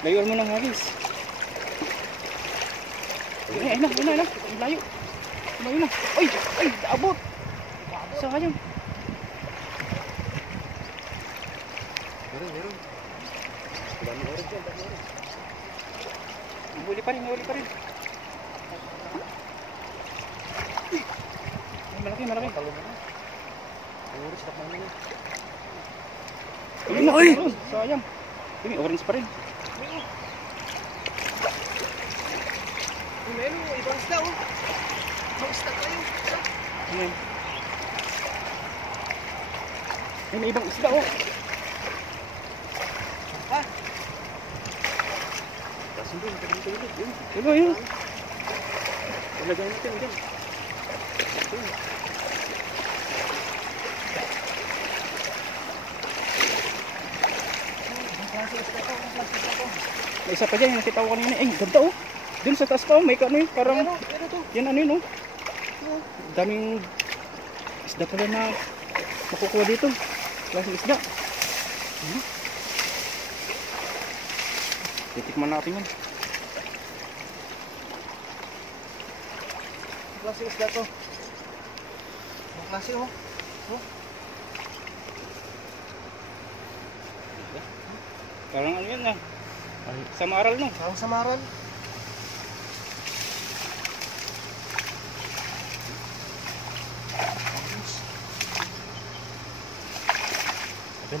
Layuan mo ng hagis. Ayun na. Layo. Layo na. Ay, abot. Sayang. Meron. Dami oras dyan, dami oras. Huli pa rin. Malaki. Oras, takman mo na. Ay! Sayang. Ini orange pa rin. Meron, ibang isda oh. Ibang isda tayo. Ayan. May ibang isda oh. Ha? Kasi doon, tulog yun. Tuloy yun. Ilagay natin dyan. May isa pa dyan, yung nakita ko kanina. Ay, ganda oh. Dun sa taas pa oh, may ano yun. Parang, yan ano yun oh. Daming isda pala na makukuha dito. Klaseng isda. Titikman natin yan. Klaseng isda to. Ang klase oh. Parang ano yan ah. Samaral no. Parang samaran.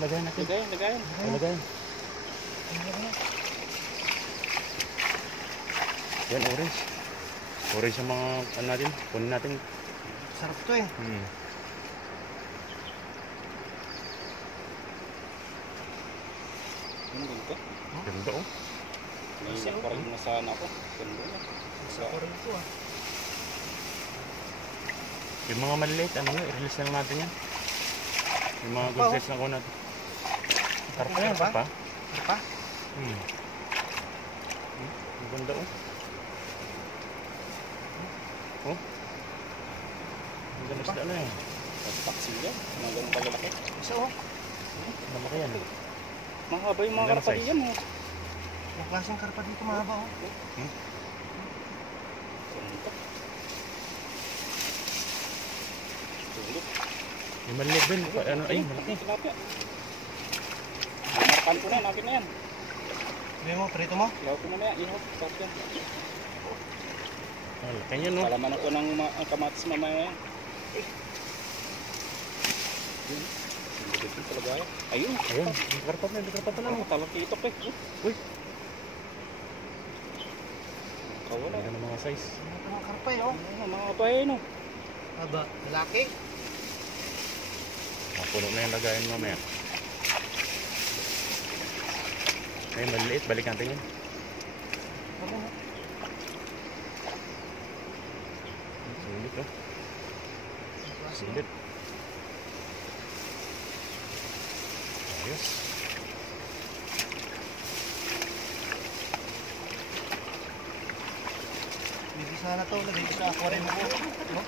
Lagayan natin. Lagayan. Yan, orange. Orange ang mga ano natin. Kunin natin. Sarap to eh. Ganda. Ganda oh. May parang nasaan ako. Ganda na. Sa orange to ah. Yung mga maliliit, ano yun, i-release na lang natin yan. Yung mga good size na kuha natin. Karpa yan, karpa. Karpa? Ang ganda oh. Oh. Ang ganda isda na yan. Paksi yan. Mga ganun kalalaki. Isa oh. Malaki yan. Mahaba yung mga Ganda karpa size. diyan oh. Yung klaseng karpa dito mahaba oh. Yung maliliit din. Ano, ay, malaki. Tilapia. Markan ko na, napin na yan. Sabi mo, prito mo? Ilaw ko na yan. Ihop. Sarap yan. Malaki yan oh. Palaman ako ng kamatis mamaya yan. Yun. Sinigit talaga yan. Ayun. Ayun, may karpa na, may karpa na lang. Talakitok eh. Uy. Kawala. Ang ganda mga size. Ito mga karpa eh oh. Mga bahay no. Aba, lalaki. Puno na yung lagayan mamaya. Ay, maliliit. Balik natin yun. Ano na? Sulit oh. Ang klase Sulit. Ayos. Pwede sana to, lagay ko sa aquarium ko. No?